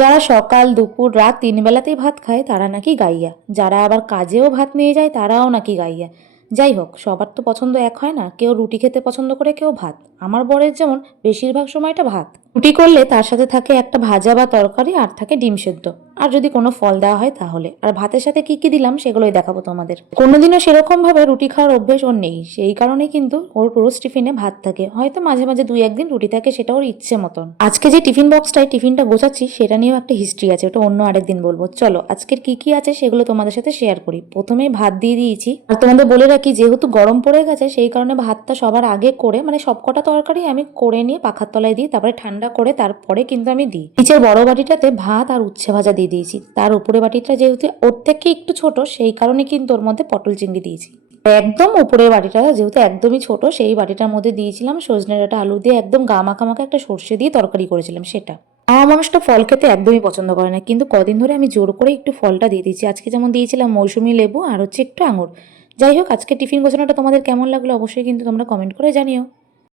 যারা সকাল দুপুর রাত ৩ বেলাতেই ভাত খায় তারা নাকি গাইয়া, যারা আবার কাজেও ভাত নিয়ে যায় তারাও নাকি গাইয়া। যাই হোক, সবার তো পছন্দ এক হয় না, কেউ রুটি খেতে পছন্দ করে, কেউ ভাত। আমার বরের যেমন বেশিরভাগ সময়টা ভাত। রুটি করলে তার সাথে থাকে একটা ভাজা বা তরকারি আর থাকে ডিম সেদ্ধ, আর যদি কোনো ফল দেওয়া হয় তাহলে। আর ভাতের সাথে কি কি দিলাম সেগুলোই দেখাবো তোমাদের। কোনোদিনও সেরকম ভাবে রুটি খাওয়ার অভ্যেস ওর নেই, সেই কারণে কিন্তু ওর রোজ টিফিনে ভাত থাকে, হয়তো মাঝে মাঝে ২-১ দিন রুটি থাকে, সেটা ওর ইচ্ছে মতন। আজকে যে টিফিন বক্সটায় টিফিনটা গোছাচ্ছি সেটা নিয়েও একটা হিস্ট্রি আছে, ওটা অন্য আরেকদিন বলবো। চলো আজকের কি কি আছে সেগুলো তোমাদের সাথে শেয়ার করি। প্রথমেই ভাত দিয়ে দিয়েছি, আর তোমাদের বলে রাখি যেহেতু গরম পড়ে গেছে সেই কারণে ভাতটা সবার আগে করে, মানে সবকটা তরকারি আমি করে নিয়ে পাখার তলায় দিই, তারপরে ঠান্ডা করে তারপরে কিন্তু আমি দিই। নিচের বড় বাটিটাতে ভাত আর উচ্ছে ভাজা দিয়ে দিয়েছি, তার উপরে বাটিটা যেহেতু ওর থেকে একটু ছোট সেই কারণে কিন্তু ওর মধ্যে পটল চিংড়ি দিয়েছি। একদম উপরের বাটিটা যেহেতু একদমই ছোট সেই বাটিটার মধ্যে দিয়েছিলাম সজনে ডাঁটা আলু দিয়ে একদম গা মাখা মাখা একটা সর্ষে দিয়ে তরকারি করেছিলাম সেটা। আমার মানুষটা ফল খেতে একদমই পছন্দ করে না, কিন্তু কদিন ধরে আমি জোর করে একটু ফলটা দিয়ে দিচ্ছি। আজকে যেমন দিয়েছিলাম মৌসুমি লেবু আর হচ্ছে একটু আঙুর। যাই হোক, আজকে টিফিন গোছানোটা তোমাদের কেমন লাগলো অবশ্যই কিন্তু তোমরা কমেন্ট করে জানিও।